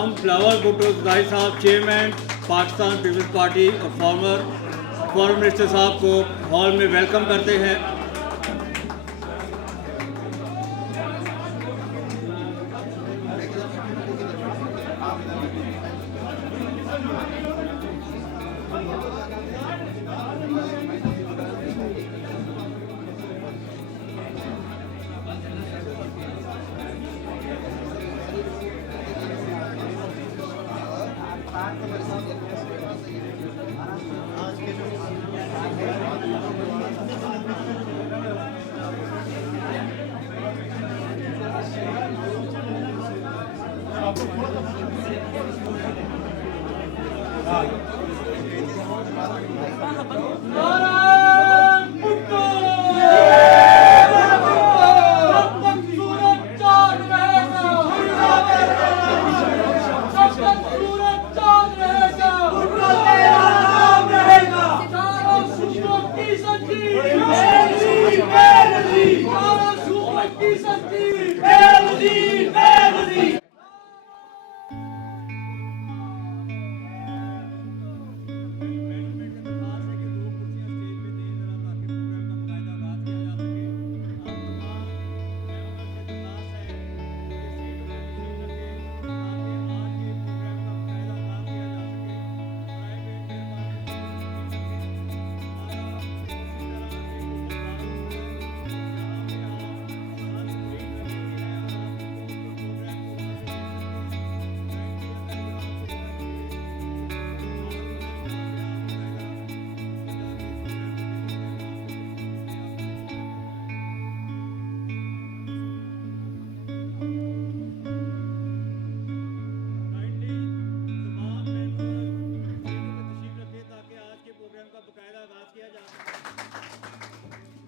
हम बिलावल भुट्टो जरदारी साहब chairman Pakistan peoples party और फॉरेन मिनिस्टर साहब को हॉल में वेलकम करते हैं।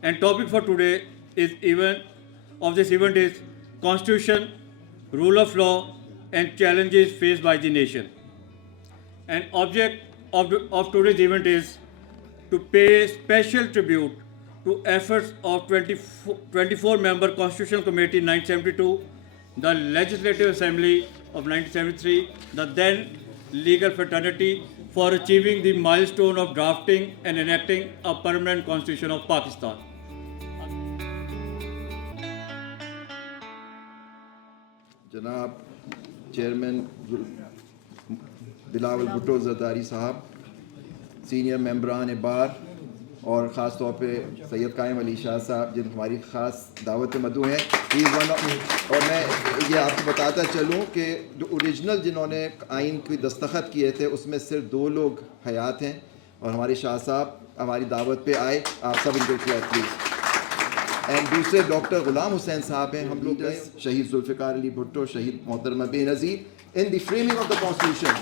And topic for today is this event is Constitution, Rule of Law, and challenges faced by the nation. And object of today's event is to pay special tribute to efforts of 24-member Constitutional Committee 1972, the Legislative Assembly of 1973, the then legal fraternity, for achieving the milestone of drafting and enacting a permanent Constitution of Pakistan. जनाब chairman Bilawal Bhutto Zardari साहब, senior मेंबरान बार और ख़ास तौर पे सैयद कायम अली शाह साहब जिन हमारी ख़ास दावत मदू हैं, और मैं ये आपको बताता चलूँ कि जो ओरिजिनल जिन्होंने आइन की दस्तखत किए थे उसमें सिर्फ 2 लोग हयात हैं और हमारे शाह साहब हमारी दावत पे आए। आप सब इनको प्लीज़। एंड दूसरे डॉक्टर गुलाम हुसैन साहब हैं, हम लोग शहीद जुल्फ़िकार अली भुट्टो, शहीद मोहतरमा Benazir, in the framing of the constitution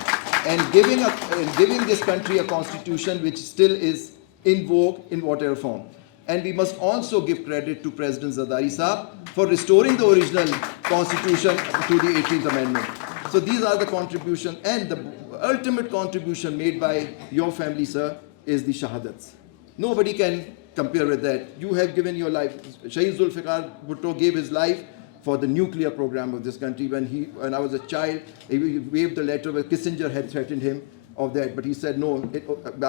and giving this country a constitution which still is in vogue in whatever form. And we must also give credit to President Zardari Saab for restoring the original constitution to the 18th Amendment. So these are the contributions, and the ultimate contribution made by your family, sir, is the Shahadats. Nobody can compare with that. You have given your life. Shaheed Zulfikar Bhutto gave his life for the nuclear program of this country. When I was a child, he waved the letter where Kissinger had threatened him of that, but he said no,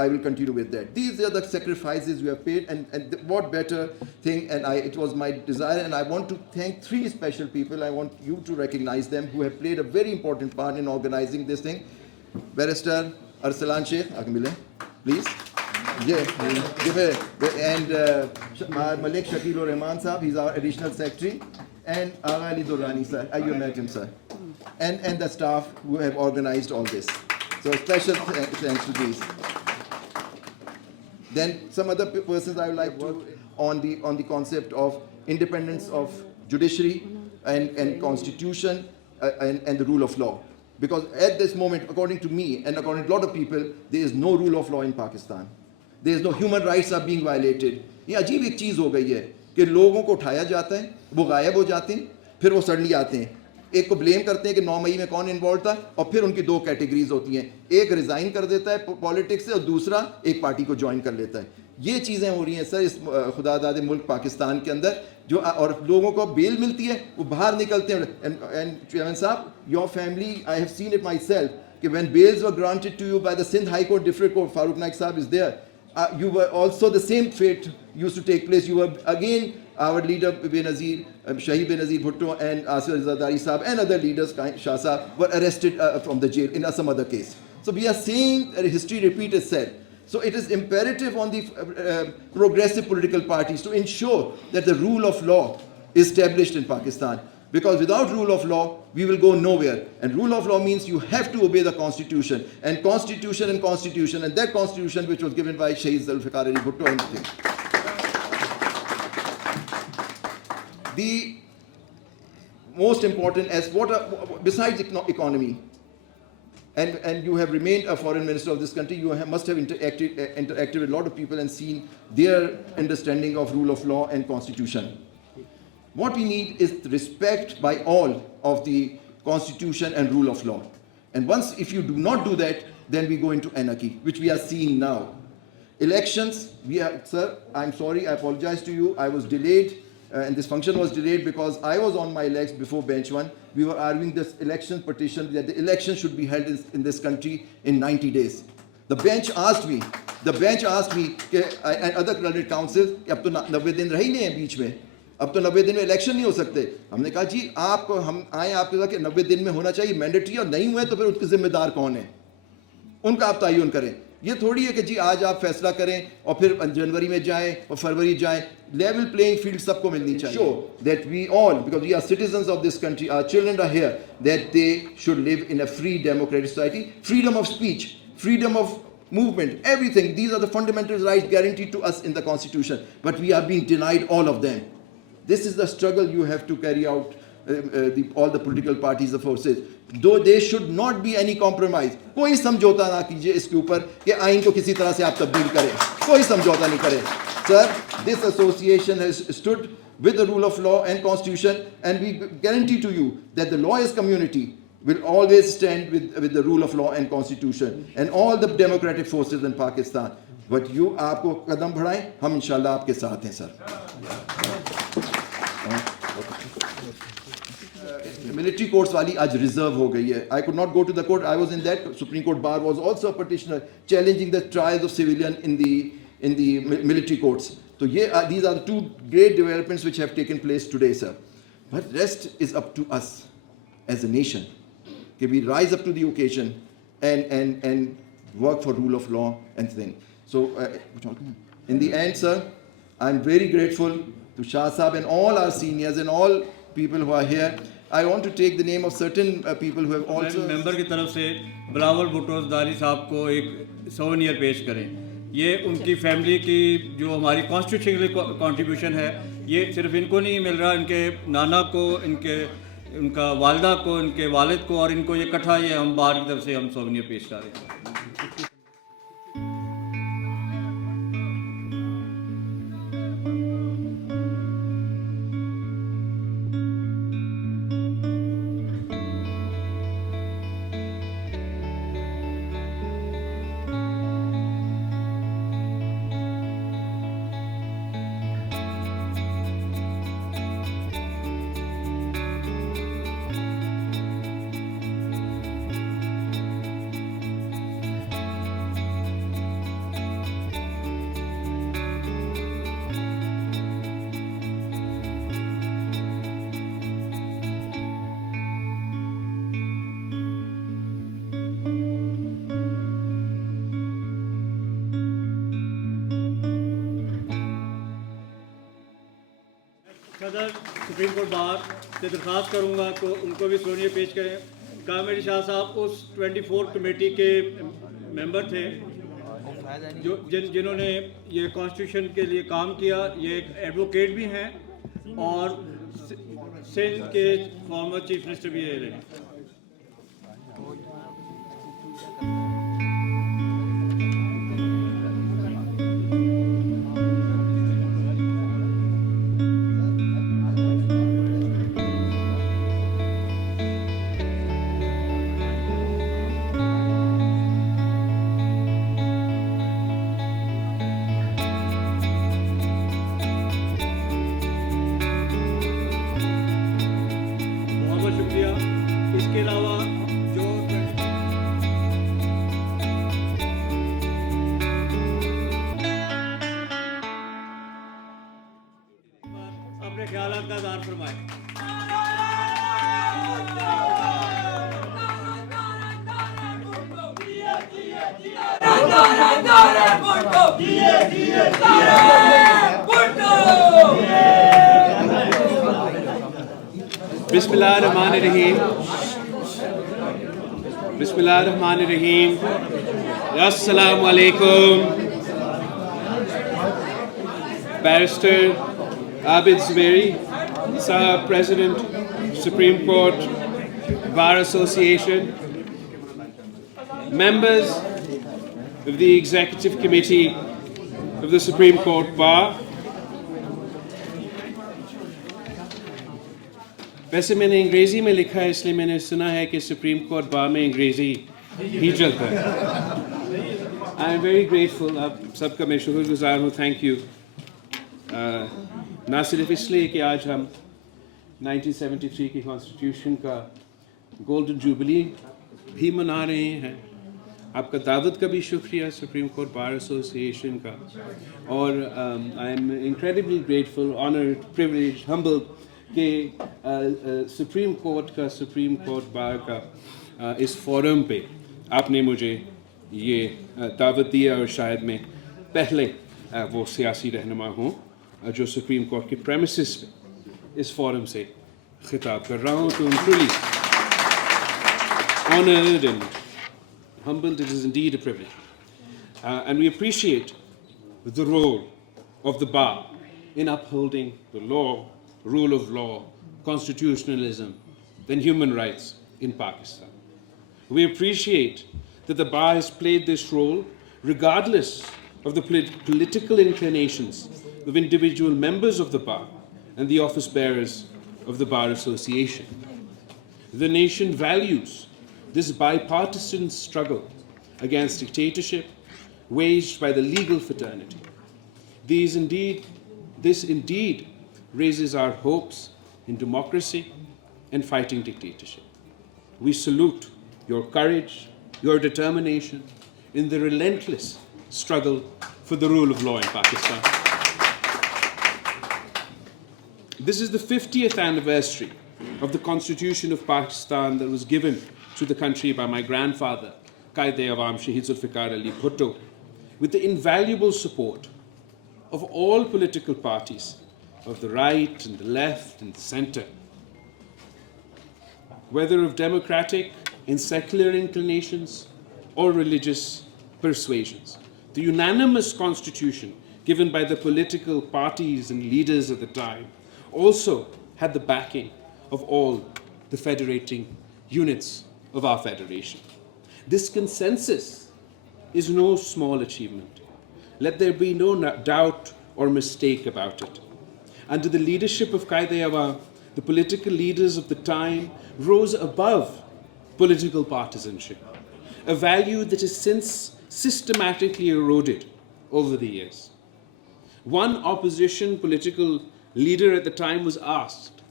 I will continue with that. These are the sacrifices you have paid, and what better thing. And it was my desire, and I want to thank 3 special people. I want you to recognize them who have played a very important part in organizing this thing. Barrister Arsalan Sheikh, please. Yeah, and Malik Shakil Rahman Sahab, he's our additional secretary, and Agha Ali Durrani sir, you met him, sir, and the staff who have organized all this. So special thanks to these. Then some other persons I would like to on the concept of independence of judiciary and constitution and the rule of law. Because at this moment, according to me and according to a lot of people, there is no rule of law in Pakistan. There is no human rights are being violated. ये अजीब एक चीज़ हो गई है कि लोगों को उठाया जाता है, वो गायब हो जाते हैं, फिर वो सडनली आते हैं। एक को ब्लेम करते हैं कि 9 मई में कौन इन्वॉल्व था, और फिर उनकी 2 कैटेगरीज होती हैं। एक रिज़ाइन कर देता है पॉलिटिक्स से और दूसरा एक पार्टी को ज्वाइन कर लेता है। ये चीज़ें हो रही हैं सर इस खुदादाद मुल्क पाकिस्तान के अंदर, जो और लोगों को बेल मिलती है, वो बाहर निकलते हैं. एंड चेयरमैन साहब, your family, I have seen it my self, कि when bails were granted to you by the Sindh High Court District Court, Farooq Naik Saab is there, you were also, the same fate used to take place. You were again, our leader Benazir, Shahid Benazir Bhutto and Asir Zardari Saab and other leaders, Shah Saab, were arrested from the jail in some other case. So we are seeing history repeat itself. So it is imperative on the progressive political parties to ensure that the rule of law is established in Pakistan. Because without rule of law, we will go nowhere. And rule of law means you have to obey the constitution. And constitution, and that constitution which was given by Shahid Zulfikar Ali Bhutto and everything. The most important, as besides economy, and you have remained a foreign minister of this country, you must have interacted with a lot of people and seen their understanding of rule of law and constitution. What we need is respect by all of the constitution and rule of law. And once, if you do not do that, then we go into anarchy, which we are seeing now. Elections, sir, I'm sorry, I apologize to you. I was delayed, and this function was delayed because I was on my legs before bench one. We were arguing this election petition that the election should be held in this country in 90 days. The bench asked me, and other credit councils, ab to 90 din rahi nahi hai beech mein. अब तो 90 दिन में election नहीं हो सकते. हमने कहा जी आपको हम आए आपके साथ कि 90 दिन में होना चाहिए मैंडेटरी, और नहीं हुए तो फिर उसके जिम्मेदार कौन है, उनका आप तयन करें. ये थोड़ी है कि जी आज आप फैसला करें और फिर जनवरी में जाएं और फरवरी जाएं. लेवल प्लेइंग फील्ड सबको मिलनी चाहिए. Show that we all, because we are citizens of this country, our children are here, that they should live in a free democratic society. Freedom of speech, freedom of movement, everything, these are the fundamental rights guaranteed to us in the constitution, but we are being denied all of them. This is the struggle you have to carry out, all the political parties, the forces. Though there should not be any compromise. कोई समझौता ना कीजिए इसके ऊपर कि आइन को किसी तरह से आप तब्दील करें. कोई समझौता नहीं करें. Sir, this association has stood with the rule of law and constitution, and we guarantee to you that the lawyers community will always stand with the rule of law and constitution and all the democratic forces in Pakistan. But you, आपको कदम बढ़ाएं, हम इंशाल्लाह आपके साथ हैं sir. Military courts वाली आज reserve हो गई है. I could not go to the court. I was in that. Supreme Court bar was also a petitioner challenging the trials of civilian in the military courts. So these are the two great developments which have taken place today, sir. But rest is up to us as a nation. Okay, we rise up to the occasion and work for rule of law and things. So in the end, sir, I'm very grateful to Shah Saab and all our seniors and all people who are here. I want to take the name of certain people who have also. Member की तरफ से बिलावल भुट्टो दारी साहब को एक souvenir पेश करें. ये उनकी फैमिली की जो हमारी कॉन्स्टिट्यूशन के लिए कंट्रीब्यूशन है, ये सिर्फ इनको नहीं मिल रहा, इनके नाना को, उनका वालदा को, इनके वालिद को, और इनको ये इकट्ठा ये हम बाहर की तरफ से हम सोवेनियर पेश कर रहे हैं. सदर सुप्रीम कोर्ट बार से दरख्वास्त करूँगा को उनको भी सोनिया पेश करें. कामिल शाह साहब उस 24 कमेटी के मेंबर थे जो जिन्होंने ये कॉन्स्टिट्यूशन के लिए काम किया. ये एक एडवोकेट भी हैं और सिंध के फॉर्मर चीफ मिनिस्टर भी रहे. अपने ख्यालात का इज़हार फरमाएं। Bismillahirrahmanirrahim. Bismillahirrahmanirrahim. Assalamu alaikum. Barrister Abid Zubairi, Sahab, President, Supreme Court, Bar Association, members of the Executive Committee of the Supreme Court Bar. वैसे मैंने अंग्रेजी में लिखा है इसलिए मैंने सुना है कि सुप्रीम कोर्ट बार में अंग्रेजी ही चलता है। आई एम वेरी ग्रेटफुल, आप सबका मैं शुक्रगुजार हूँ, थैंक यू। ना सिर्फ इसलिए कि आज हम 1973 की कॉन्स्टिट्यूशन का गोल्डन जुबली भी मना रहे हैं, आपका दावत का भी शुक्रिया सुप्रीम कोर्ट बार एसोसिएशन का, और I am incredibly grateful, honoured, privileged, humbled कि सुप्रीम कोर्ट बार का इस फोरम पे आपने मुझे ये दावत दिया, और शायद मैं पहले वो सियासी रहनुमा हूँ जो सुप्रीम कोर्ट के प्रेमिसेस पे इस फोरम से खिताब कर रहा हूँ। तो truly honored and humbled, it is indeed a privilege. And we appreciate the role of the bar in upholding the law, rule of law, constitutionalism, and human rights in Pakistan. We appreciate that the bar has played this role regardless of the political inclinations of individual members of the bar and the office bearers of the Bar Association. The nation values this bipartisan struggle against dictatorship waged by the legal fraternity. This indeed raises our hopes in democracy and fighting dictatorship. We salute your courage, your determination in the relentless struggle for the rule of law in Pakistan. This is the 50th anniversary of the Constitution of Pakistan that was given to the country by my grandfather, Qaid-e-Awam Shahid Zulfikar Ali Bhutto, with the invaluable support of all political parties, of the right and the left and the center, whether of democratic and secular inclinations or religious persuasions. The unanimous constitution given by the political parties and leaders at the time also had the backing of all the federating units of our federation. This consensus is no small achievement. Let there be no doubt or mistake about it. Under the leadership of Qaid-e-Awam, the political leaders of the time rose above political partisanship, a value that has since systematically eroded over the years. One opposition political leader at the time was asked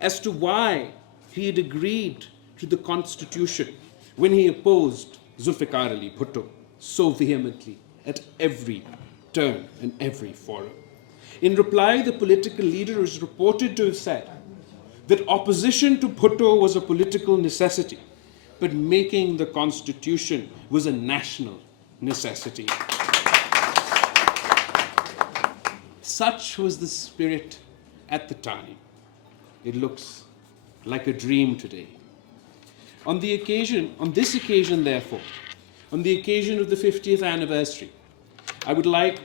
as to why he had agreed to the constitution when he opposed Zulfikar Ali Bhutto so vehemently at every turn and every forum. In reply, the political leader is reported to have said that opposition to Bhutto was a political necessity, but making the constitution was a national necessity. Such was the spirit at the time. It looks like a dream today. On this occasion, therefore, on the occasion of the 50th anniversary, I would like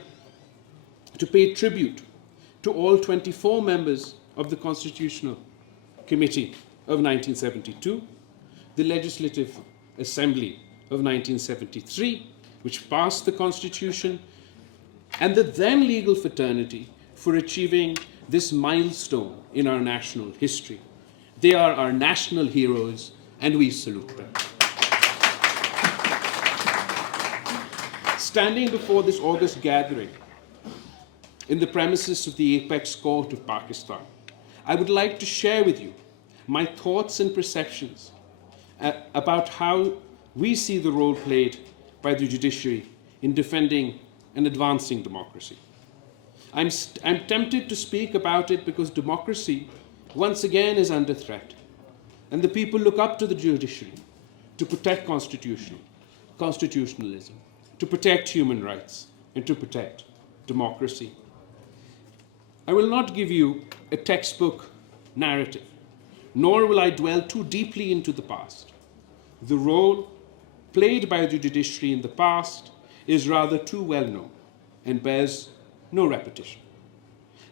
to pay tribute to all 24 members of the Constitutional Committee of 1972, the Legislative Assembly of 1973, which passed the Constitution, and the then legal fraternity for achieving this milestone in our national history. They are our national heroes, and we salute them. Standing before this august gathering in the premises of the Apex Court of Pakistan, I would like to share with you my thoughts and perceptions about how we see the role played by the judiciary in defending and advancing democracy. I'm tempted to speak about it because democracy, once again, is under threat. And the people look up to the judiciary to protect constitutionalism, to protect human rights, and to protect democracy. I will not give you a textbook narrative, nor will I dwell too deeply into the past. The role played by the judiciary in the past is rather too well known and bears no repetition.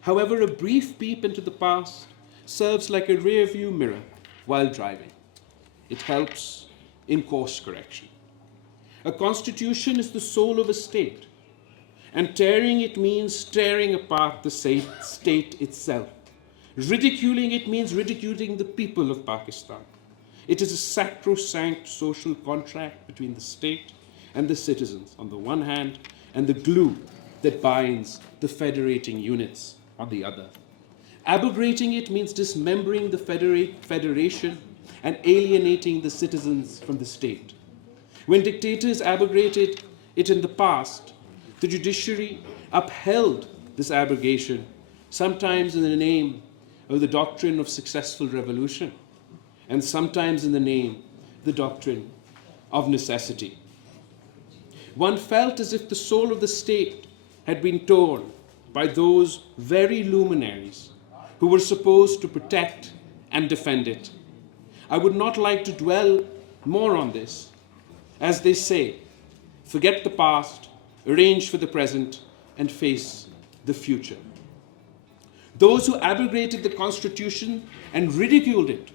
However, a brief peep into the past serves like a rear-view mirror while driving. It helps in course correction. A constitution is the soul of a state, and tearing it means tearing apart the state itself. Ridiculing it means ridiculing the people of Pakistan. It is a sacrosanct social contract between the state and the citizens on the one hand, and the glue that binds the federating units on the other. Abrogating it means dismembering the federation and alienating the citizens from the state. When dictators abrogated it in the past, the judiciary upheld this abrogation, sometimes in the name of the doctrine of successful revolution, and sometimes in the name of the doctrine of necessity. One felt as if the soul of the state had been torn by those very luminaries who were supposed to protect and defend it. I would not like to dwell more on this. As they say, forget the past, arrange for the present, and face the future. Those who abrogated the Constitution and ridiculed it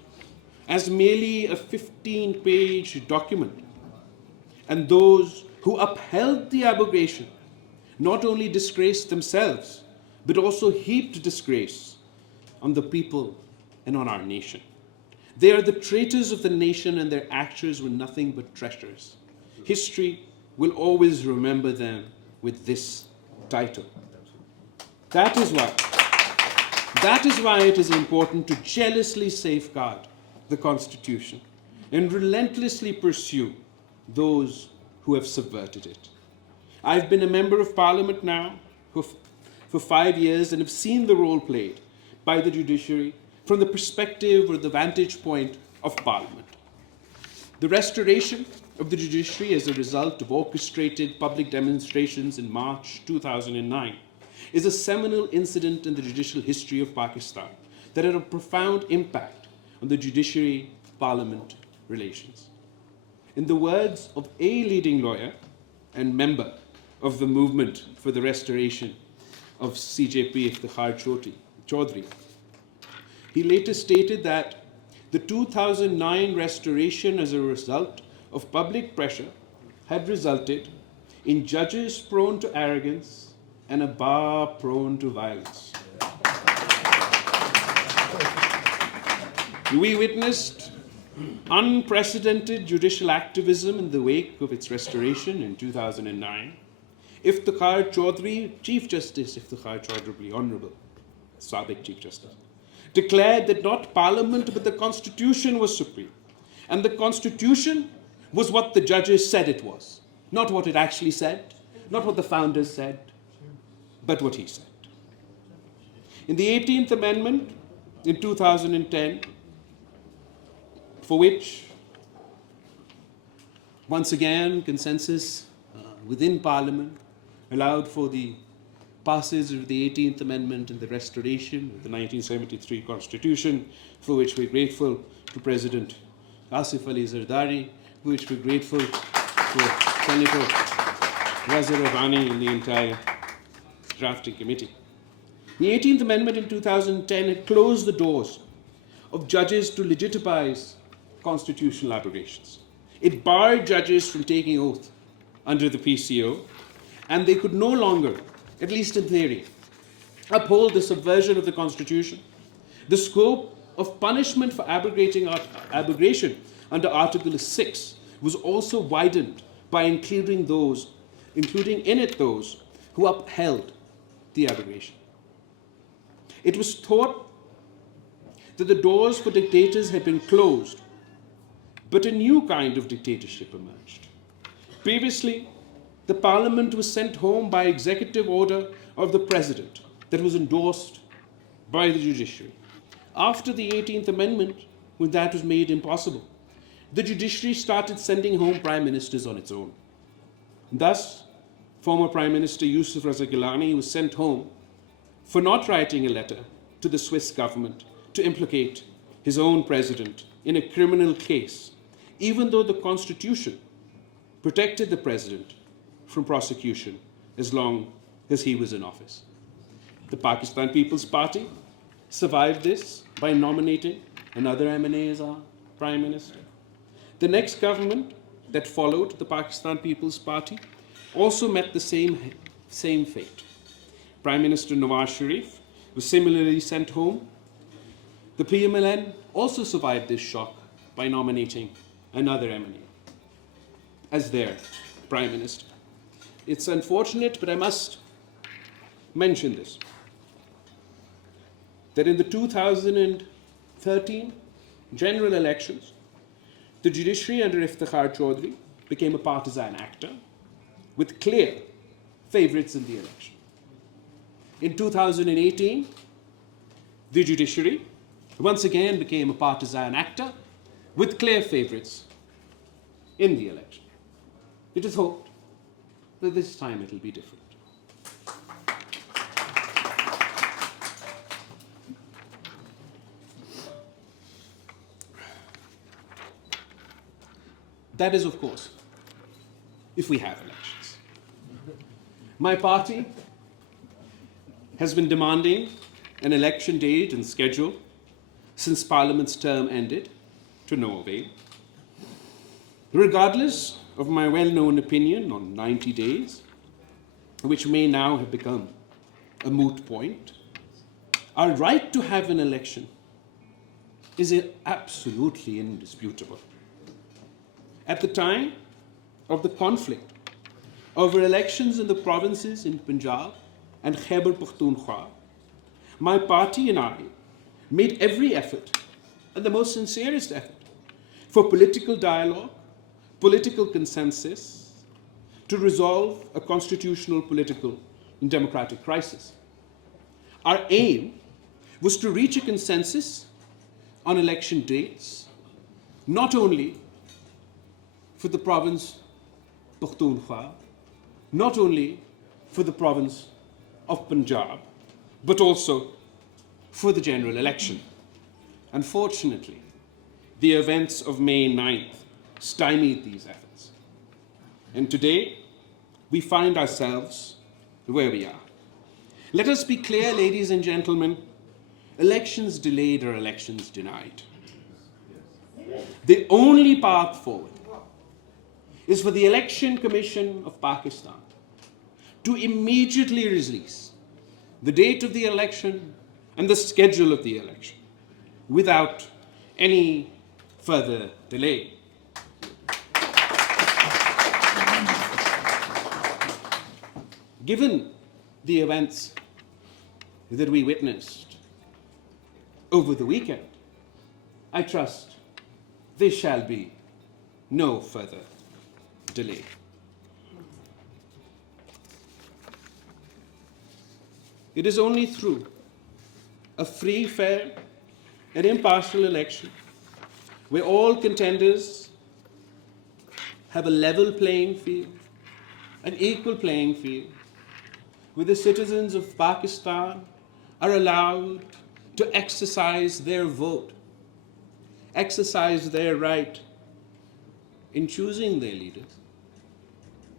as merely a 15-page document, and those who upheld the abrogation not only disgraced themselves, but also heaped disgrace on the people and on our nation. They are the traitors of the nation, and their actions were nothing but treasures. History will always remember them with this title. That is why it is important to jealously safeguard the Constitution and relentlessly pursue those who have subverted it. I've been a member of Parliament now for 5 years and have seen the role played by the judiciary from the perspective or the vantage point of Parliament. The restoration of the judiciary as a result of orchestrated public demonstrations in March 2009 is a seminal incident in the judicial history of Pakistan that had a profound impact on the judiciary-parliament relations. In the words of a leading lawyer and member of the movement for the restoration of CJP Iftikhar Chaudhry, he later stated that the 2009 restoration as a result of public pressure had resulted in judges prone to arrogance and a bar prone to violence. We witnessed unprecedented judicial activism in the wake of its restoration in 2009. Iftikhar Chaudhry, Chief Justice Iftikhar Chaudhry, Honorable Sabiq Chief Justice, declared that not Parliament but the Constitution was supreme. And the Constitution was what the judges said it was. Not what it actually said, not what the founders said, but what he said. In the 18th Amendment in 2010, for which, once again, consensus within Parliament allowed for the passage of the 18th Amendment and the restoration of the 1973 Constitution, for which we're grateful to President Asif Ali Zardari, for which we're grateful to Senator Raza Rabbani and the entire drafting committee. The 18th Amendment in 2010 had closed the doors of judges to legitimize constitutional abrogations. It barred judges from taking oath under the PCO, and they could no longer, at least in theory, uphold the subversion of the Constitution. The scope of punishment for abrogation under Article 6 was also widened by including in it those who upheld the abrogation. It was thought that the doors for dictators had been closed, but a new kind of dictatorship emerged. Previously, the Parliament was sent home by executive order of the President, that was endorsed by the judiciary. After the 18th Amendment, when that was made impossible, the judiciary started sending home prime ministers on its own. Thus, former Prime Minister Yusuf Raza Gilani was sent home for not writing a letter to the Swiss government to implicate his own president in a criminal case, even though the Constitution protected the president from prosecution as long as he was in office. The Pakistan People's Party survived this by nominating another MNA as our Prime Minister. The next government that followed the Pakistan People's Party also met the same fate. Prime Minister Nawaz Sharif was similarly sent home. The PMLN also survived this shock by nominating another MNA as their Prime Minister. It's unfortunate, but I must mention this, that in the 2013 general elections, the judiciary under Iftikhar Chaudhry became a partisan actor with clear favorites in the election. In 2018, the judiciary once again became a partisan actor with clear favorites in the election. It is hoped that this time it will be different. That is, of course, if we have elections. My party has been demanding an election date and schedule since Parliament's term ended, to no avail. Regardless of my well-known opinion on 90 days, which may now have become a moot point, our right to have an election is absolutely indisputable. At the time of the conflict over elections in the provinces in Punjab and Khyber Pakhtunkhwa, my party and I made every effort, and the most sincerest effort, for political dialogue, political consensus, to resolve a constitutional, political, and democratic crisis. Our aim was to reach a consensus on election dates, not only for the province Pakhtunkhwa, not only for the province of Punjab, but also for the general election. Unfortunately, the events of May 9th stymied these efforts. And today, we find ourselves where we are. Let us be clear, ladies and gentlemen, elections delayed are elections denied. The only path forward is for the Election Commission of Pakistan to immediately release the date of the election and the schedule of the election without any further delay. Given the events that we witnessed over the weekend, I trust there shall be no further delay. It is only through a free, fair, and impartial election where all contenders have a level playing field, an equal playing field, where the citizens of Pakistan are allowed to exercise their vote, exercise their right in choosing their leaders,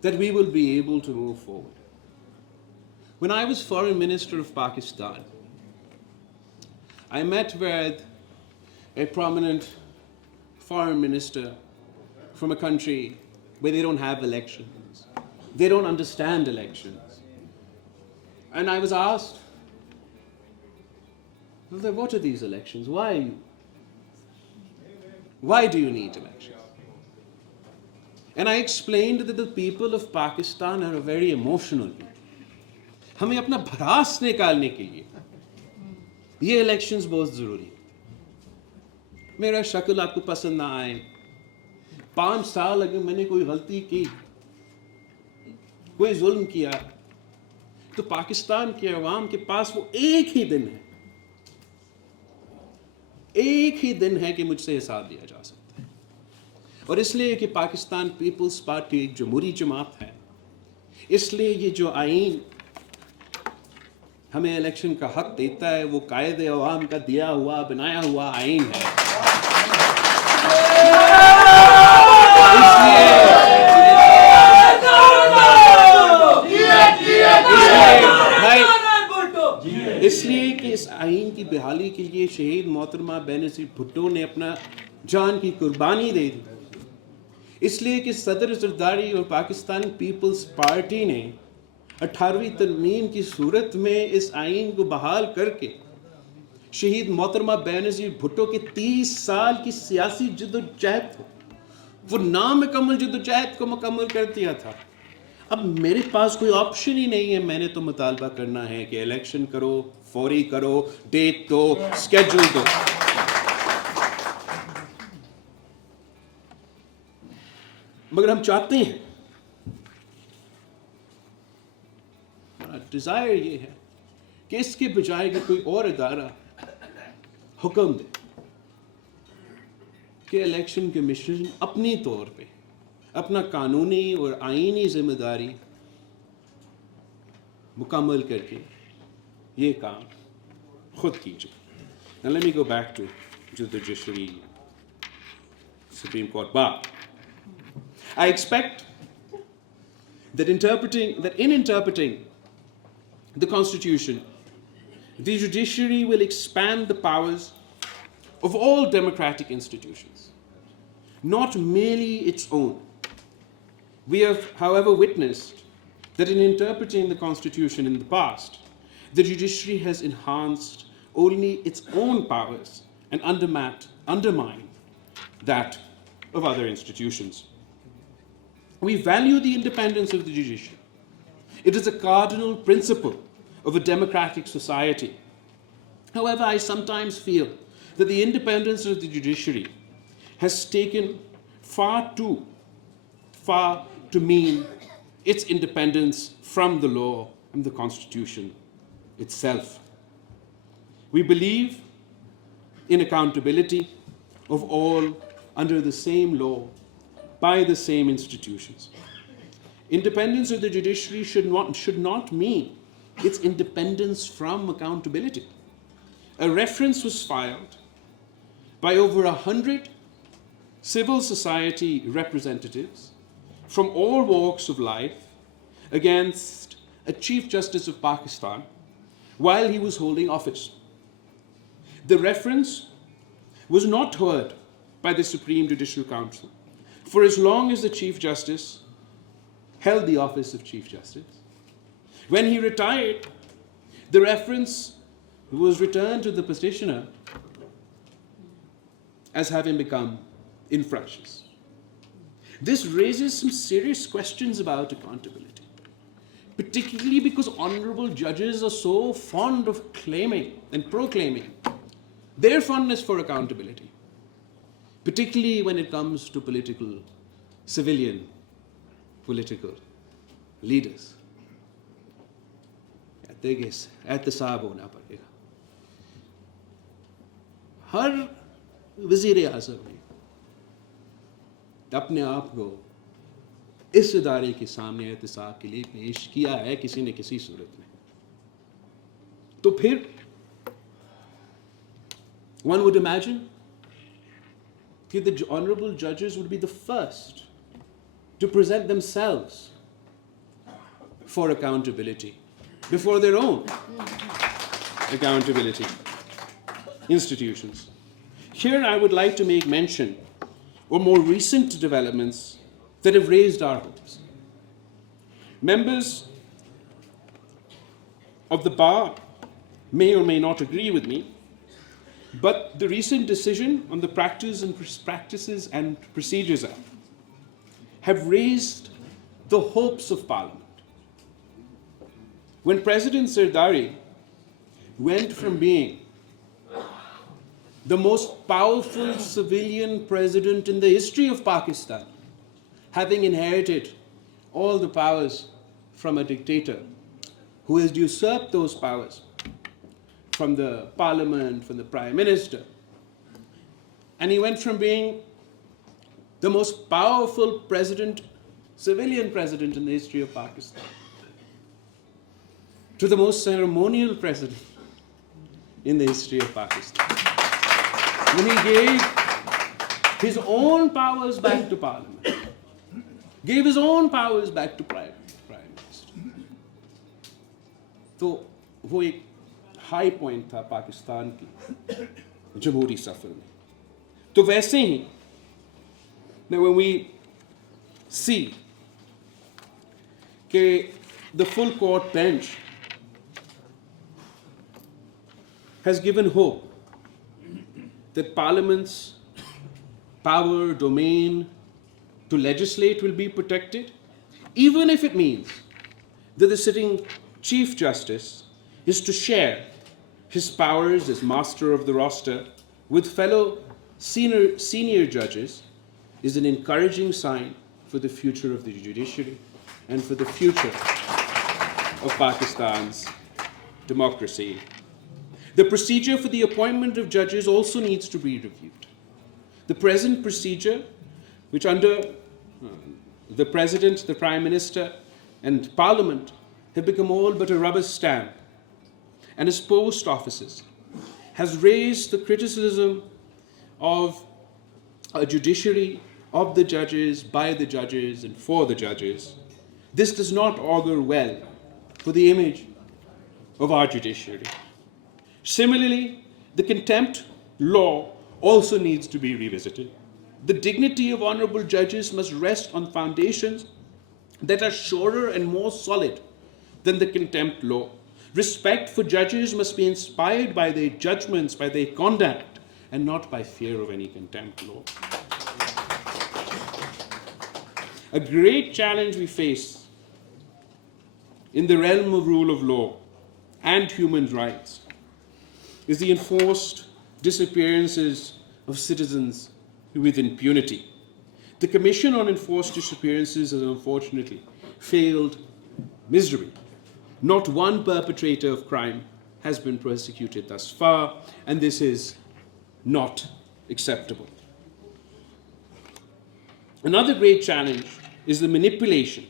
that we will be able to move forward. When I was Foreign Minister of Pakistan, I met with a prominent foreign minister from a country where they don't have elections. They don't understand elections. And I was asked, what are these elections? Why do you need elections? And I explained that the people of Pakistan are a very emotional people. हमें अपना भड़ास निकालने के लिए ये elections बहुत ज़रूरी है. मेरा शक्ल आपको पसंद ना आए, 5 साल अगर मैंने कोई गलती की, कोई जुल्म किया, तो पाकिस्तान के अवाम के पास वो एक ही दिन है कि मुझसे हिसाब लिया जा सकता है। और इसलिए कि पाकिस्तान पीपल्स पार्टी एक जमहूरी जमात है, इसलिए ये जो आईन हमें इलेक्शन का हक देता है वो कायदे अवाम का दिया हुआ बनाया हुआ आईन है। इसलिए कि इस आईन की बहाली के लिए शहीद मोहतरमा बेनज़ीर भुट्टो ने अपना जान की कुर्बानी दे दी। इसलिए कि सदर जरदारी और पाकिस्तान पीपल्स पार्टी ने 18वीं तरमीम की सूरत में इस आईन को बहाल करके शहीद मोहतरमा बेनज़ीर भुट्टो के 30 साल की सियासी जद्दोजहद को, वो नामुकम्मल जद्दोजहद को मुकम्मल कर दिया था। अब मेरे पास कोई ऑप्शन ही नहीं है, मैंने तो मुतालबा करना है कि इलेक्शन करो, फौरी करो, डेट दो, स्केड्यूल दो। मगर हम चाहते हैं, डिजायर ये है कि इसके बजाय कि कोई और इदारा हुक्म दे कि इलेक्शन कमीशन अपनी तौर पे अपना कानूनी और आईनी जिम्मेदारी मुकम्मल करके ये काम खुद कीजिए। Now let me go back to judiciary, Supreme Court bar. I expect that in interpreting the Constitution, the judiciary will expand the powers of all democratic institutions, not merely its own. We have, however, witnessed that in interpreting the Constitution in the past, the judiciary has enhanced only its own powers and undermined that of other institutions. We value the independence of the judiciary. It is a cardinal principle of a democratic society. However, I sometimes feel that the independence of the judiciary has taken far too far to mean its independence from the law and the Constitution itself. We believe in accountability of all under the same law by the same institutions. Independence of the judiciary should not mean its independence from accountability. A reference was filed by over 100 civil society representatives from all walks of life against a Chief Justice of Pakistan while he was holding office. The reference was not heard by the Supreme Judicial Council for as long as the Chief Justice held the office of Chief Justice. When he retired, the reference was returned to the petitioner as having become infractious. This raises some serious questions about accountability, particularly because honorable judges are so fond of claiming and proclaiming their fondness for accountability, particularly when it comes to civilian political leaders. एहतसाब होना पड़ेगा। हर वज़ीर आज़म ने अपने आप को इस इदारे के सामने एहतसाब के लिए पेश किया है किसी न किसी सूरत में। तो फिर one would imagine that the honorable judges would be the first to present themselves for accountability before their own accountability institutions. Here I would like to make mention of more recent developments that have raised our hopes. Members of the bar may or may not agree with me, but the recent decision on the Practices and Procedures Act have raised the hopes of Parliament. When President Zardari went from being the most powerful civilian president in the history of Pakistan, having inherited all the powers from a dictator who has usurped those powers from the parliament, from the prime minister. And he went from being the most powerful president, civilian president in the history of Pakistan, to the most ceremonial president in the history of Pakistan, when he gave his own powers back to parliament, gave his own powers back to prime minister. तो वो एक high point था पाकिस्तान की जमहूरी सफर में. तो वैसे ही, now when we see the full court bench has given hope that Parliament's power, domain to legislate will be protected, even if it means that the sitting Chief Justice is to share his powers as master of the roster with fellow senior judges, is an encouraging sign for the future of the judiciary and for the future of Pakistan's democracy. The procedure for the appointment of judges also needs to be reviewed. The present procedure, which under the President, the Prime Minister, and Parliament have become all but a rubber stamp, and as post offices, has raised the criticism of a judiciary, of the judges, by the judges, and for the judges. This does not augur well for the image of our judiciary. Similarly, the contempt law also needs to be revisited. The dignity of honorable judges must rest on foundations that are surer and more solid than the contempt law. Respect for judges must be inspired by their judgments, by their conduct, and not by fear of any contempt law. A great challenge we face in the realm of rule of law and human rights is the enforced disappearances of citizens with impunity. The Commission on Enforced Disappearances has unfortunately failed miserably. Not one perpetrator of crime has been prosecuted thus far, and this is not acceptable. Another great challenge is the manipulation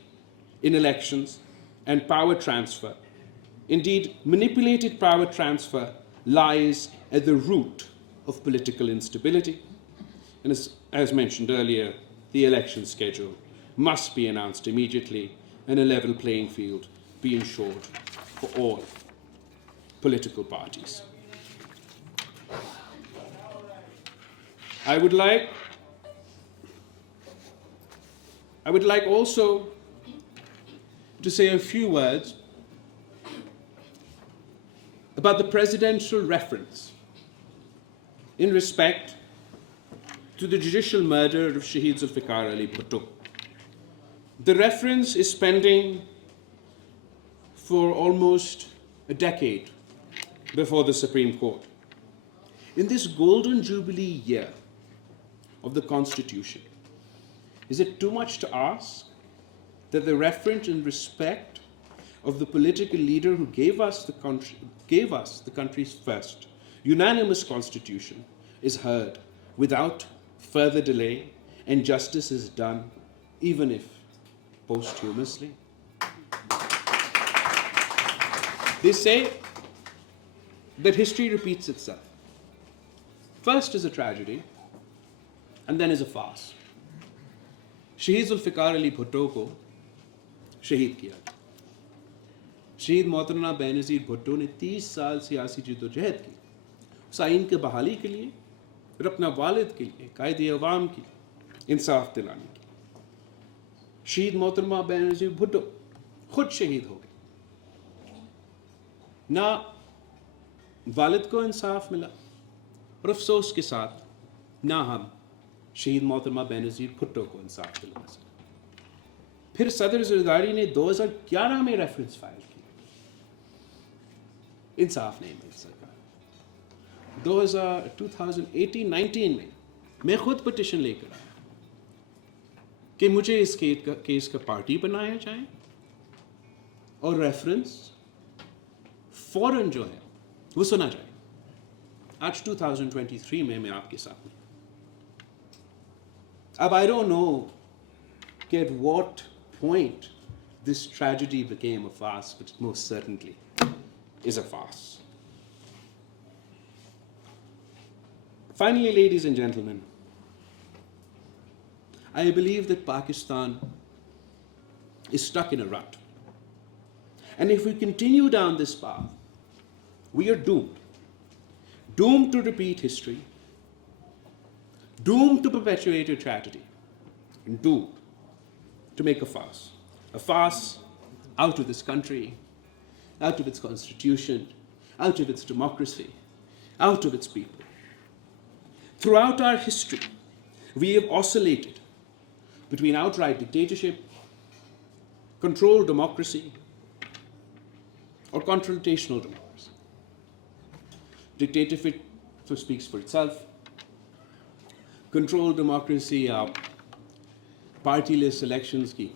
in elections and power transfer. Indeed, manipulated power transfer lies at the root of political instability. And as mentioned earlier, the election schedule must be announced immediately and a level playing field be ensured for all political parties. I would like also to say a few words about the presidential reference in respect to the judicial murder of Shaheed Zulfikar Ali Bhutto. The reference is pending for almost a decade before the Supreme Court. In this golden jubilee year of the Constitution, is it too much to ask that the reference in respect of the political leader who gave us the country's first unanimous constitution is heard without further delay, and justice is done, even if posthumously? They say that history repeats itself. First is a tragedy, and then is a farce. Shaheed Zulfikar Ali Bhutto को शहीद किया. शहीद मोहतरमा बेनज़ीर भुट्टो ने 30 साल सियासी जद्दोजहद की, उस आइन के बहाली के लिए और अपना वालिद के लिए, कायदे अवाम की इंसाफ दिलाने की. शहीद मोहतरमा बेनज़ीर भुट्टो खुद शहीद हो गए. ना वालिद को इंसाफ मिला और अफसोस के साथ ना हम शहीद मोहतरमा बेनज़ीर भुट्टो को इंसाफ दिला सके. फिर सदर ज़रदारी ने 2011 में रेफरेंस फाइल की, इंसाफ नहीं मिल सका. 2018-19 में मैं खुद पिटिशन लेकर आया कि मुझे इस केस का पार्टी बनाया जाए और रेफरेंस फ़ौरन जो है वो सुना जाए। आज 2023 में मैं आपके साथ हूँ। अब I don't know at what point this tragedy became a farce, but it most certainly is a farce. Finally, ladies and gentlemen, I believe that Pakistan is stuck in a rut. And if we continue down this path, we are doomed. Doomed to repeat history, doomed to perpetuate a tragedy, and doomed to make a farce out of this country, out of its constitution, out of its democracy, out of its people. Throughout our history, we have oscillated between outright dictatorship, controlled democracy, or confrontational democracy. Dictatorship speaks for itself. Controlled democracy, partyless elections की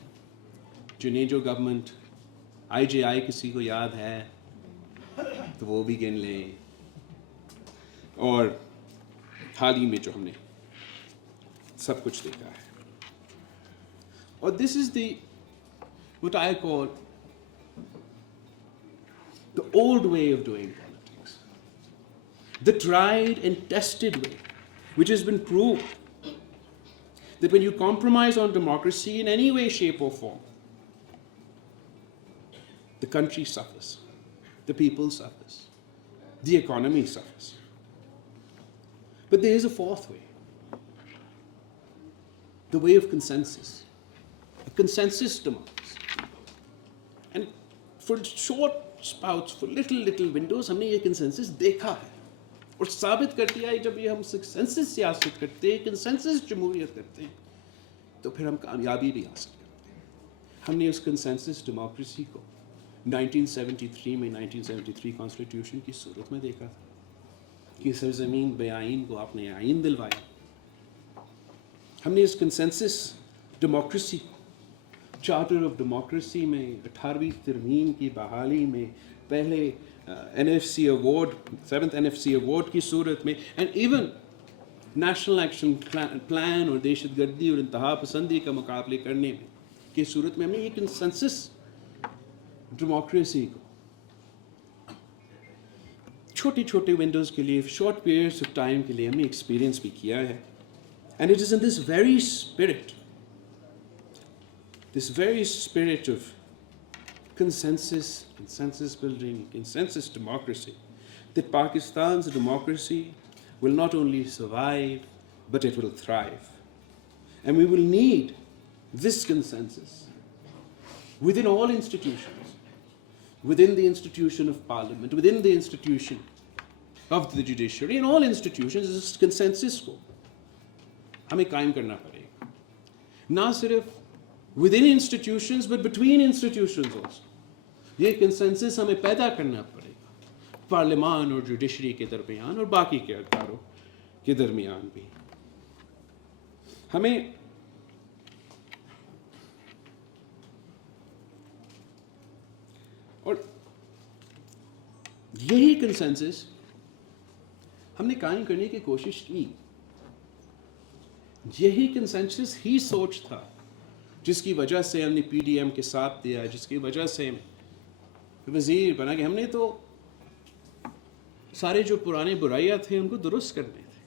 जिन्हें जो government IJI किसी को याद है तो वो भी गिन लें, और हाल ही में जो हमने सब कुछ देखा है. और this is the what I call the old way of doing politics, the tried and tested way, which has been proved that when you compromise on democracy in any way, shape, or form, the country suffers, the people suffers, the economy suffers. But there is a fourth way, the way of consensus, a consensus democracy. And for short spouts, for little windows, हमने ये consensus देखा है और साबित कर दिया है. जब ये हम कंसेंसस सियासत करते हैं, कंसेंसस जमहूरियत करते हैं, तो फिर हम कामयाबी भी हासिल करते हैं. हमने उस कंसेंसस डेमोक्रेसी को 1973 में 1973 कॉन्स्टिट्यूशन की सूरत में देखा था कि सरजमीन बेआइन को आपने आइन दिलवाया. हमने इस कंसेंसस डेमोक्रेसी को चार्टर ऑफ डेमोक्रेसी में 18वीं तरमीम की बहाली में पहले NFC award, 7th NFC award की सूरत में, and even national action plan और दहशतगर्दी और इंतहा पसंदी का मुकाबले करने में की सूरत में हमने ये कंसेंसस डेमोक्रेसी को छोटे छोटे विंडोज़ के लिए, शॉर्ट पीरियड्स ऑफ टाइम के लिए हमने एक्सपीरियंस भी किया है. And it is in this very spirit, this very spirit of consensus building, consensus democracy, that Pakistan's democracy will not only survive, but it will thrive. And we will need this consensus within all institutions, within the institution of parliament, within the institution of the judiciary, in all institutions, this consensus को हमें कायम करना पड़ेगा. ना सिर्फ within institutions, but between institutions also. ये consensus हमें पैदा करना पड़ेगा पार्लियामान और जुडिशरी के दरमियान और बाकी के अदारों के दरमियान भी. हमें और यही कंसेंसस हमने कायम करने की कोशिश की. यही कंसेंसस ही सोच था जिसकी वजह से हमने PDM के साथ दिया, जिसकी वजह से वज़ीर बना कि हमने तो सारे जो पुराने बुराइयां थे उनको दुरुस्त करने थे.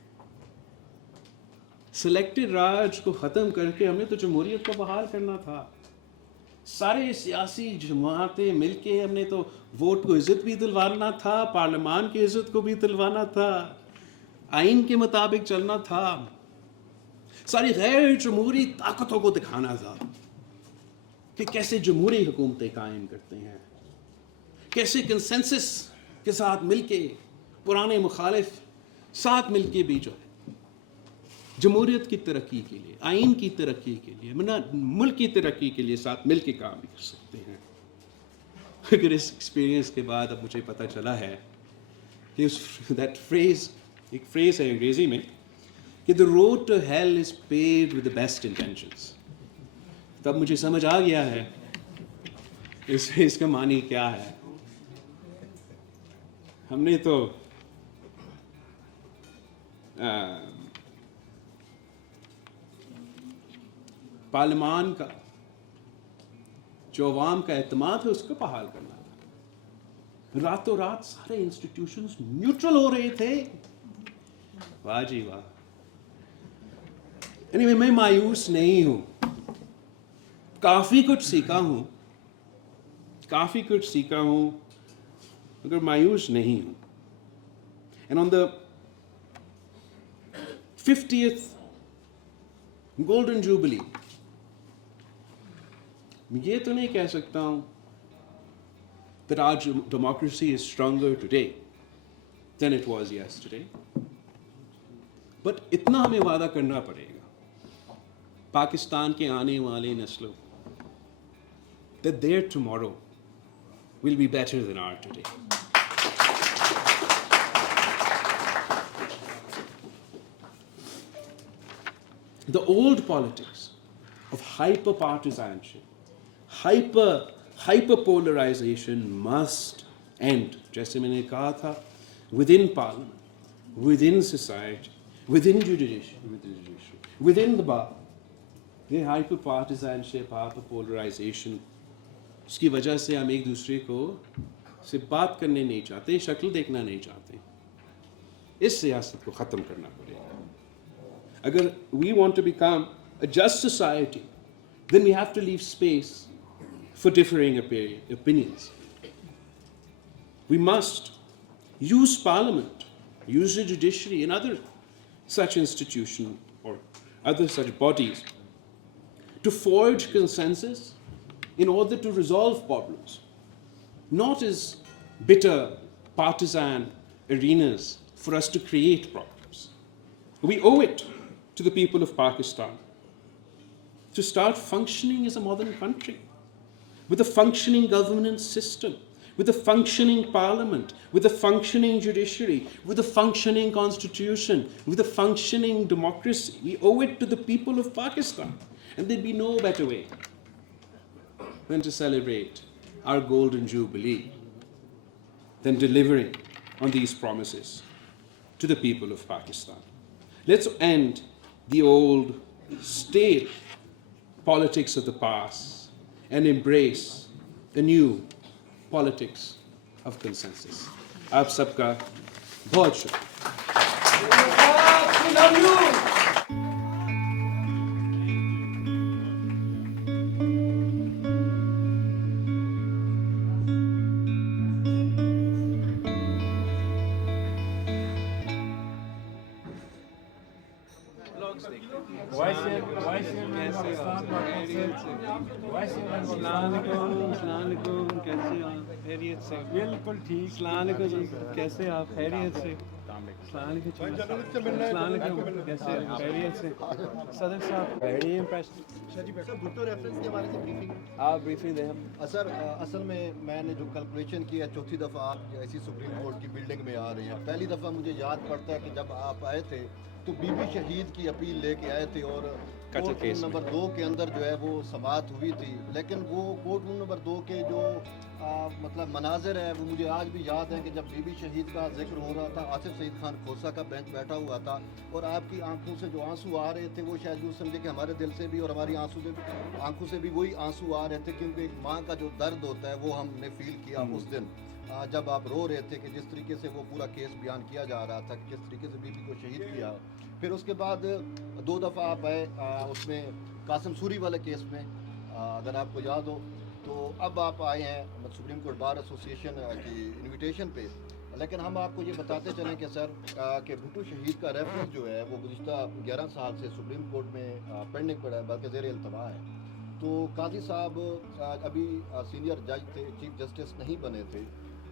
सिलेक्टेड राज को ख़त्म करके हमने तो जमहूरियत को बहाल करना था. सारे सियासी जमातें मिलके हमने तो वोट को इज़्ज़त भी दिलवाना था, पार्लियामान की इज़्ज़त को भी दिलवाना था, आइन के मुताबिक चलना था, सारी गैर जमहूरी ताकतों को दिखाना था कि कैसे जमहूरी हुकूमतें कायम करते हैं, कैसे कंसेंसस के साथ मिलके पुराने मुखालिफ साथ मिलके भी जो है जमहूरियत की तरक्की के लिए, आइन की तरक्की के लिए, मुल्क की तरक्की के लिए साथ मिलके काम भी कर सकते हैं. अगर इस एक्सपीरियंस के बाद अब मुझे पता चला है कि उस दैट फ्रेज, एक फ्रेज है अंग्रेजी में कि the road to hell is paved with the best intentions, तब मुझे समझ आ गया है इसका मानी क्या है. हमने तो पार्लिमान का जो अवाम का एतमाद है उसको बहाल करना था। रातों रात सारे इंस्टीट्यूशंस न्यूट्रल हो रहे थे। वाह जी वाह। एनीवे, मैं मायूस नहीं हूं, काफी कुछ सीखा हूं, मगर मायूस नहीं हूं। And on the 50th golden jubilee, ये तो नहीं कह सकता हूं that our democracy is stronger today than it was yesterday, but इतना हमें वादा करना पड़ेगा पाकिस्तान के आने वाले नस्लों that their tomorrow will be better than our today. The old politics of hyper-partisanship, hyper-polarization must end. जैसे मैंने कहा था, within parliament, within society, within judiciary, within the bar. ये hyper-partisanship, hyper-polarization, उसकी वजह से हम एक दूसरे को से बात करने नहीं चाहते, शक्ल देखना नहीं चाहते। इस सियासत को ख़त्म करना पड़ेगा। अगर we want to become a just society, then we have to leave space for differing opinions. We must use parliament, use the judiciary and other such institutions or other such bodies to forge consensus in order to resolve problems, not as bitter partisan arenas for us to create problems. We owe it to the people of Pakistan to start functioning as a modern country with a functioning governance system, with a functioning parliament, with a functioning judiciary, with a functioning constitution, with a functioning democracy. We owe it to the people of Pakistan. And there'd be no better way than to celebrate our golden jubilee than delivering on these promises to the people of Pakistan. Let's end the old stale politics of the past and embrace the new politics of consensus. आप सबका बहुत शुक्रिया। बिल्कुल ठीक। कैसे आप खैरियत से? कैसे खैरियत से? सदर साहब वेरी इम्प्रेस्ड। भुट्टो रेफरेंस के बारे में ब्रीफिंग आप ब्रीफिंग दें। सर असल में मैंने जो कैलकुलेशन किया, चौथी दफ़ा आप ऐसी सुप्रीम कोर्ट की बिल्डिंग में आ रहे हैं। पहली दफ़ा मुझे याद पड़ता है कि जब आप आए थे तो बीबी शहीद की अपील लेके आए थे और कोर्ट रूम नंबर 2 के अंदर जो है वो समाअत हुई थी, लेकिन वो कोर्ट रूम नंबर 2 के जो मतलब मनाजिर है वो मुझे आज भी याद है कि जब बीबी शहीद का जिक्र हो रहा था, आसिफ सईद खान खोसा का बेंच बैठा हुआ था और आपकी आंखों से जो आंसू आ रहे थे वो शायद यूँ समझे कि हमारे दिल से भी और हमारी आंखों से भी वही आंसू आ रहे थे, क्योंकि एक माँ का जो दर्द होता है वो हमने फील किया उस दिन जब आप रो रहे थे कि जिस तरीके से वो पूरा केस बयान किया जा रहा था, किस तरीके से बीबी को शहीद किया। फिर उसके बाद 2 दफ़ा आप आए उसमें कासिम सूरी वाले केस में, अगर आपको याद हो, तो अब आप आए हैं सुप्रीम कोर्ट बार एसोसिएशन की इनविटेशन पे। लेकिन हम आपको ये बताते चलें कि सर कि भुट्टो शहीद का रेफरेंस जो है वो गुज़िश्ता 11 साल से सुप्रीम कोर्ट में पेंडिंग पड़ा है, बल्कि ज़ेर इल्तवा है। तो काजी साहब अभी सीनियर जज थे, चीफ जस्टिस नहीं बने थे,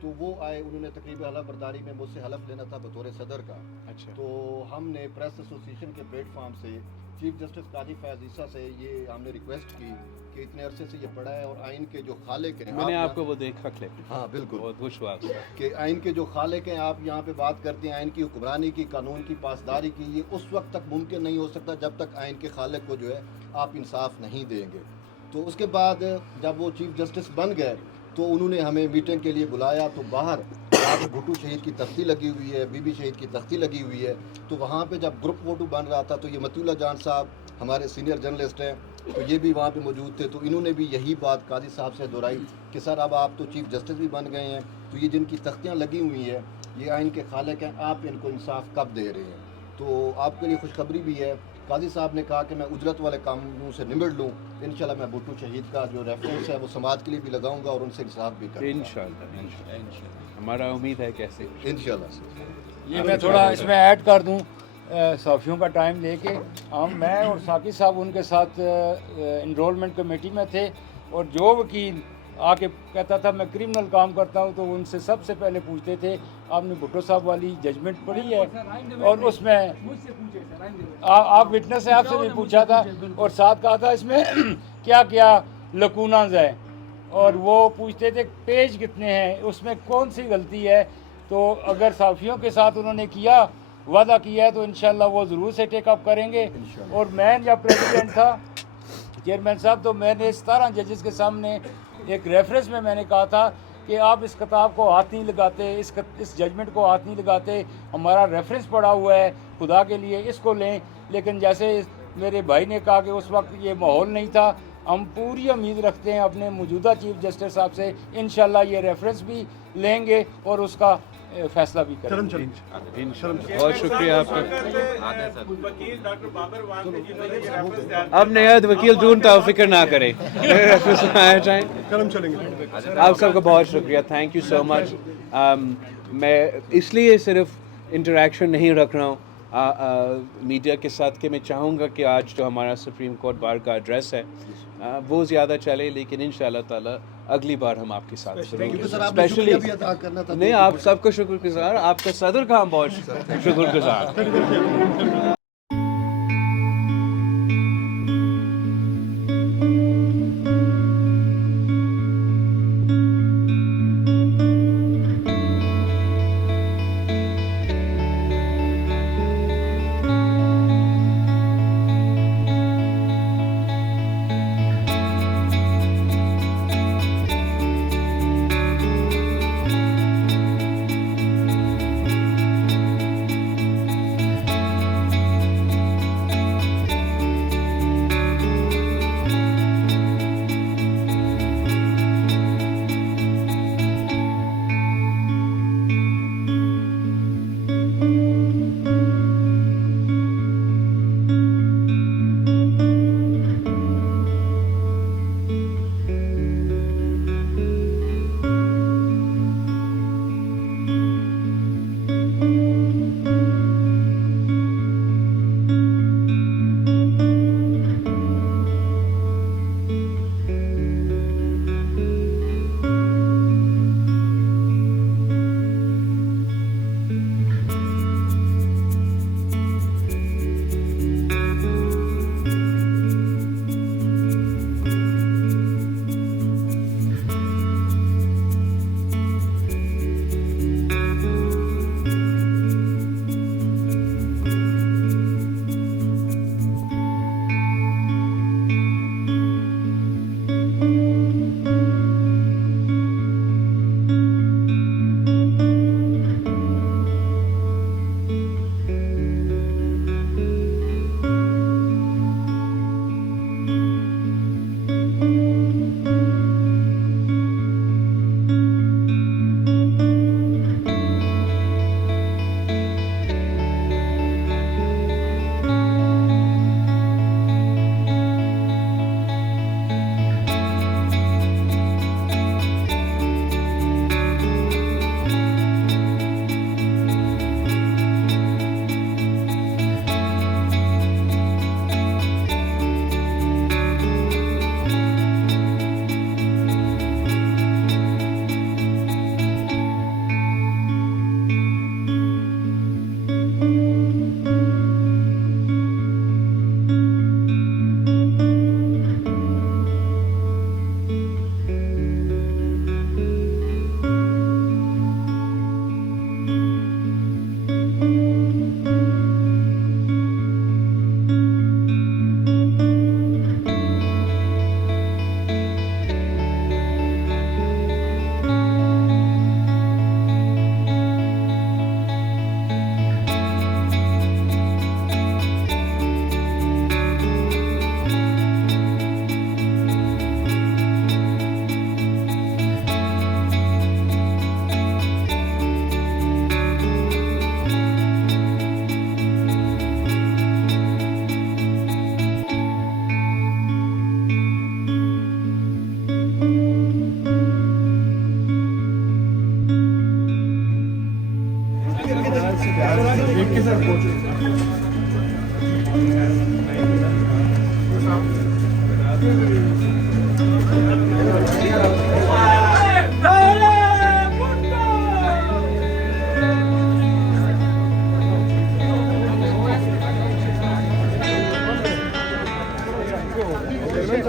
तो वो आए, उन्होंने तकरीब हलफ बर्दारी में मुझसे हलफ लेना था बतौर सदर का। अच्छा। तो हमने प्रेस एसोसिएशन के प्लेटफॉर्म से चीफ जस्टिस काजी फैज़ ईसा से ये हमने रिक्वेस्ट की कि इतने अरसे से ये पड़ा है और आइन के जो खालिक हैं, मैंने आपको वो देखा क्लिप। हाँ बिल्कुल, बहुत खुशवास कि आइन के जो खालिक हैं, आप यहाँ पे बात करते हैं आइन की हुक्मरानी की, कानून की पासदारी की, ये उस वक्त तक मुमकिन नहीं हो सकता जब तक आइन के खालिक को जो है आप इंसाफ नहीं देंगे। तो उसके बाद जब वो चीफ जस्टिस बन गए तो उन्होंने हमें मीटिंग के लिए बुलाया, तो बाहर वहाँ पे भुट्टो शहीद की तख्ती लगी हुई है, बीबी शहीद की तख्ती लगी हुई है। तो वहाँ पे जब ग्रुप फोटो बन रहा था तो ये मतिउल्लाह जान साहब हमारे सीनियर जर्नलिस्ट हैं, तो ये भी वहाँ पे मौजूद थे। तो इन्होंने भी यही बात काजी साहब से दोहराई कि सर अब आप तो चीफ जस्टिस भी बन गए हैं, तो ये जिनकी तख्तियाँ लगी हुई हैं ये आइन के खालिक हैं, आप इनको इंसाफ कब दे रहे हैं। तो आपके लिए खुशखबरी भी है, काजी साहब ने कहा कि मैं उजरत वाले कामों से निमट लूँ। इंशाल्लाह मैं भुट्टो शहीद का जो रेफरेंस है वो समाज के लिए भी लगाऊंगा और उनसे इंसाफ भी करूँगा इंशाल्लाह हमारा उम्मीद है कैसे इंशाल्लाह। ये मैं थोड़ा इसमें ऐड कर दूं, साफ़ियों का टाइम लेके मैं और साकी साहब उनके साथ इनरोलमेंट कमेटी में थे, और जो वकील आके कहता था मैं क्रिमिनल काम करता हूं तो उनसे सबसे पहले पूछते थे आपने भुट्टो साहब वाली जजमेंट पढ़ी है, और उसमें आप विटनेस है, आपसे भी पूछा था और साथ कहा था इसमें क्या क्या लकूनाज है, और वो पूछते थे पेज कितने हैं, उसमें कौन सी गलती है। तो अगर साफ़ियों के साथ उन्होंने किया वादा किया है तो इंशाल्लाह वो ज़रूर से टेकअप करेंगे। और मैं जब प्रेसिडेंट था चेयरमैन साहब, तो मैंने 17 जजेस के सामने एक रेफरेंस में मैंने कहा था कि आप इस किताब को हाथ नहीं लगाते, इस जजमेंट को हाथ नहीं लगाते, हमारा रेफरेंस पड़ा हुआ है, खुदा के लिए इसको लें। लेकिन जैसे मेरे भाई ने कहा कि उस वक्त ये माहौल नहीं था, हम पूरी उम्मीद रखते हैं अपने मौजूदा चीफ जस्टिस साहब से, इंशाल्लाह ये रेफरेंस भी लेंगे और उसका फैसला भी करेंगे। बहुत शुक्रिया आपका। वकील डॉक्टर बाबर वास्ते जी ने ये रेफरेंस तैयार अब नया वकील ढूंढता हो, फिक्र ना करें, आया जाए। आप सबका बहुत शुक्रिया, थैंक यू सो मच। मैं इसलिए सिर्फ इंटरेक्शन नहीं रख रहा हूँ मीडिया के साथ कि मैं चाहूँगा कि आज जो हमारा सुप्रीम कोर्ट बार का एड्रेस है वो ज़्यादा चले, लेकिन इंशाल्लाह ताला अगली बार हम आपके साथ स्पेशली नहीं, आप सबको शुक्रगुजार, आपका सदर का हम बहुत शुक्रगुजार।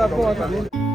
आपको